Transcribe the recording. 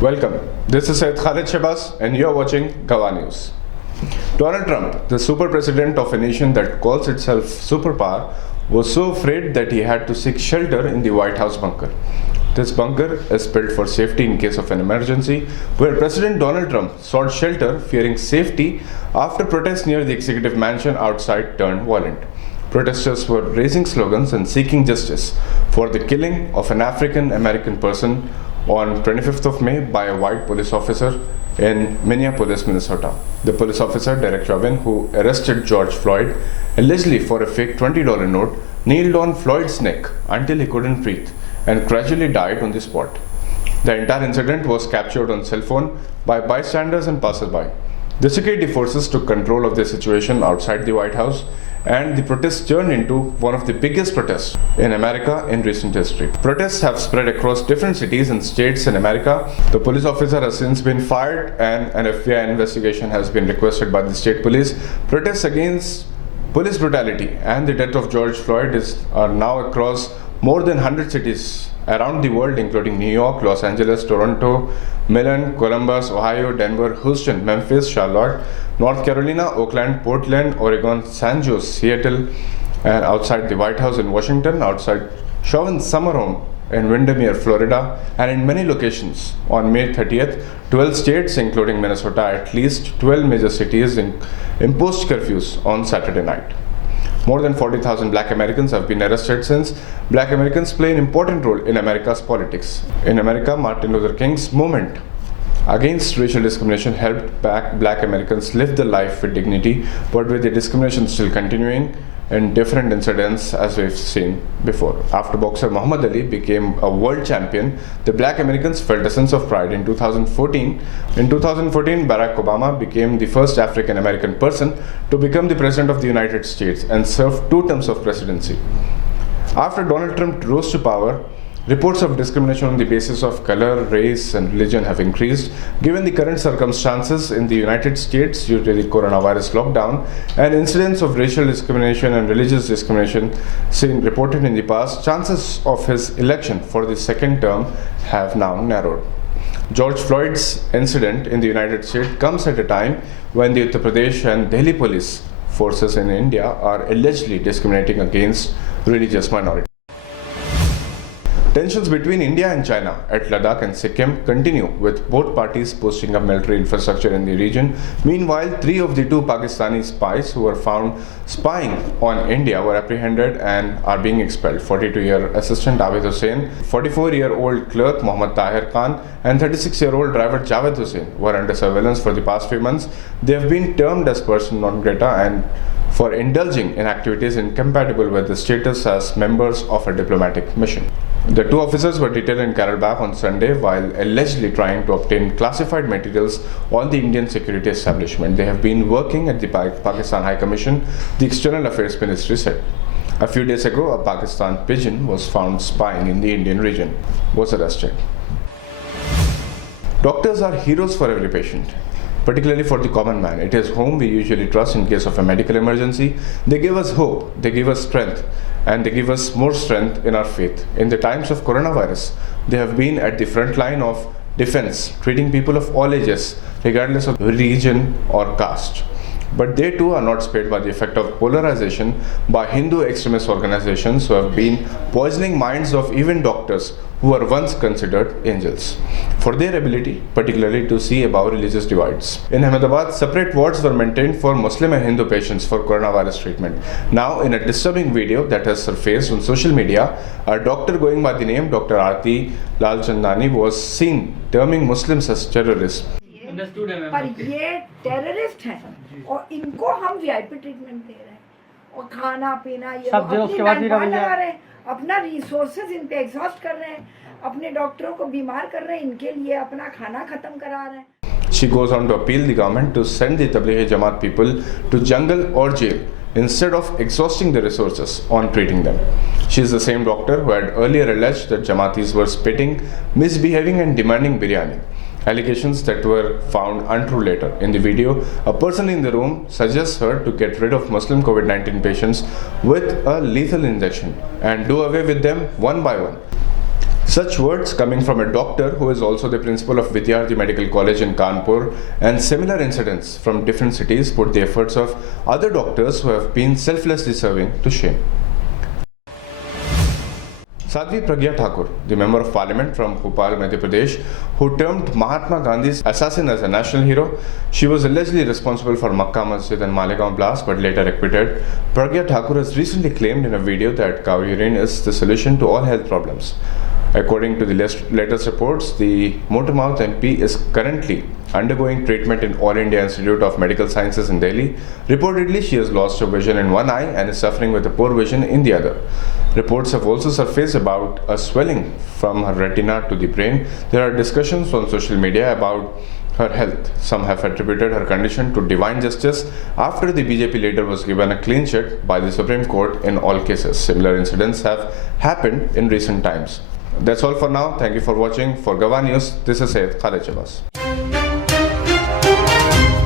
Welcome. This is Syed Khalid Shabazz and you are watching Gawa News. Donald Trump, the super president of a nation that calls itself superpower, was so afraid that he had to seek shelter in the White House bunker. This bunker is built for safety in case of an emergency, where President Donald Trump sought shelter fearing safety after protests near the executive mansion outside turned violent. Protesters were raising slogans and seeking justice for the killing of an African American person on 25th of May by a white police officer in Minneapolis, Minnesota. The police officer, Derek Chauvin, who arrested George Floyd, allegedly for a fake $20 note, kneeled on Floyd's neck until he couldn't breathe and gradually died on the spot. The entire incident was captured on cell phone by bystanders and passersby. The security forces took control of the situation outside the White House, and the protests turned into one of the biggest protests in America in recent history. Protests have spread across different cities and states in America. The police officer has since been fired and an FBI investigation has been requested by the state police. Protests against police brutality and the death of George Floyd are now across more than 100 cities around the world, including New York, Los Angeles, Toronto, Milan, Columbus, Ohio, Denver, Houston, Memphis, Charlotte, North Carolina, Oakland, Portland, Oregon, San Jose, Seattle, and outside the White House in Washington, outside Chauvin's summer home in Windermere, Florida, and in many locations. On May 30th, 12 states, including Minnesota, at least 12 major cities imposed curfews on Saturday night. More than 40,000 Black Americans have been arrested since Black Americans play an important role in America's politics. In America, Martin Luther King's movement against racial discrimination helped Black Americans live their life with dignity, but with the discrimination still continuing in different incidents as we've seen before. After boxer Muhammad Ali became a world champion, the Black Americans felt a sense of pride. In 2014, Barack Obama became the first African American person to become the President of the United States and served 2 terms of presidency. After Donald Trump rose to power, reports of discrimination on the basis of color, race, and religion have increased. Given the current circumstances in the United States due to the coronavirus lockdown and incidents of racial discrimination and religious discrimination seen reported in the past, chances of his election for the second term have now narrowed. George Floyd's incident in the United States comes at a time when the Uttar Pradesh and Delhi police forces in India are allegedly discriminating against religious minorities. Tensions between India and China at Ladakh and Sikkim continue, with both parties boasting of military infrastructure in the region. Meanwhile, 3 of the 2 Pakistani spies who were found spying on India were apprehended and are being expelled. 42-year assistant Abid Hussain, 44-year-old clerk Mohammad Tahir Khan, and 36-year-old driver Javed Hussain were under surveillance for the past few months. They have been termed as persona non grata and for indulging in activities incompatible with the status as members of a diplomatic mission. The 2 officers were detained in Carol Bagh on Sunday while allegedly trying to obtain classified materials on the Indian security establishment. They have been working at the Pakistan High Commission, the External Affairs Ministry said. A few days ago, a Pakistan pigeon was found spying in the Indian region, was arrested. Doctors are heroes for every patient, particularly for the common man. It is whom we usually trust in case of a medical emergency. They give us hope, they give us strength, and they give us more strength in our faith. In the times of coronavirus, they have been at the front line of defense, treating people of all ages, regardless of religion or caste. But they too are not spared by the effect of polarization by Hindu extremist organizations who have been poisoning minds of even doctors who were once considered angels for their ability, particularly to see above religious divides. In Ahmedabad, separate wards were maintained for Muslim and Hindu patients for coronavirus treatment. Now, in a disturbing video that has surfaced on social media, a doctor going by the name Dr. Aarti Lalchandani was seen terming Muslims as terrorists. पर ये terrorist हैं और इनको हम VIP treatment दे रहे हैं और खाना पीना ये अपना रिसोर्सेज इन पे एग्जॉस्ट कर रहे हैं, अपने डॉक्टरों को बीमार कर रहे हैं, इनके लिए अपना खाना खत्म करा रहे हैं. She goes on to appeal the government to send the Tablighi Jamaat people to jungle or jail instead of exhausting the resources on treating them. She is the same doctor who had earlier alleged that Jamaatis were spitting, misbehaving and demanding biryani. Allegations that were found untrue later. In the video, a person in the room suggests her to get rid of Muslim COVID-19 patients with a lethal injection and do away with them one by one. Such words coming from a doctor who is also the principal of Vidyarthi Medical College in Kanpur, and similar incidents from different cities put the efforts of other doctors who have been selflessly serving to shame. Sadhvi Pragya Thakur, the Member of Parliament from Bhopal, Madhya Pradesh, who termed Mahatma Gandhi's assassin as a national hero, she was allegedly responsible for Makkah Masjid and Malegaon blast but later acquitted. Pragya Thakur has recently claimed in a video that cow urine is the solution to all health problems. According to the latest reports, the Motormouth MP is currently undergoing treatment in All India Institute of Medical Sciences in Delhi. Reportedly, she has lost her vision in one eye and is suffering with a poor vision in the other. Reports have also surfaced about a swelling from her retina to the brain. There are discussions on social media about her health. Some have attributed her condition to divine justice after the BJP leader was given a clean sheet by the Supreme Court in all cases. Similar incidents have happened in recent times. That's all for now. Thank you for watching. For Gava News, this is Syed Khaled Shabazz.